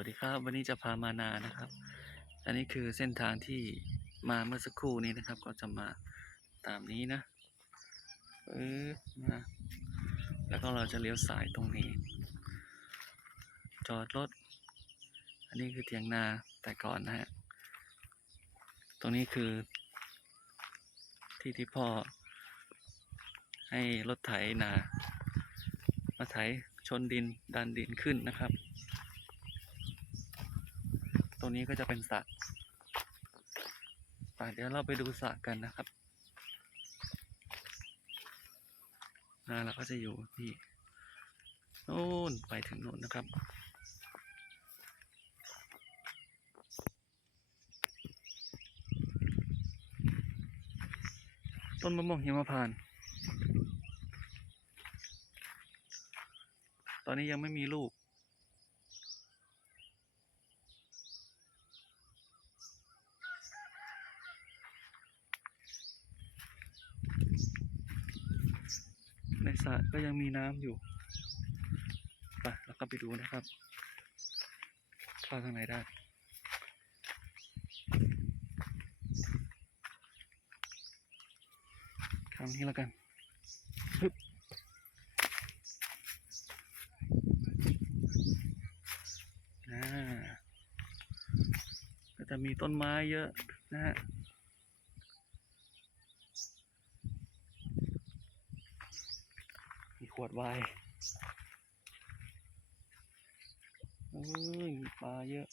วัสดีครับ วันนี้จะพามานานะครับ อันนี้คือเส้นทางที่มาเมื่อสักครู่นี้นะครับ ก็จะมาตามนี้นะเออมาแล้วก็เราจะเลี้ยวซ้ายตรงนี้ จอดรถ อันนี้คือเถียงนาแต่ก่อนนะฮะ ตรงนี้คือที่ที่พ่อ ให้รถไถนา มาไถชนดินดันดินขึ้นนะครับ รงนี้ก็จะเป็นสระป่ะเดี๋ยวเราไปดูสระกันนะครับนาเราก็จะอยู่ที่โน่นไปถึงโน่นนะครับ ต้นมะม่วงหิมพานต์ตอนนี้ยังไม่มีลูก สระก็ยังมีน้ำอยู่ไปแล้วก็ไปดูนะครับเข้าทางไหนได้ทางนี้แล้วกันฮึบอ่าก็จะมีต้นไม้เยอะนะฮะ มีข วดวายเอ้ยปลาเยอะ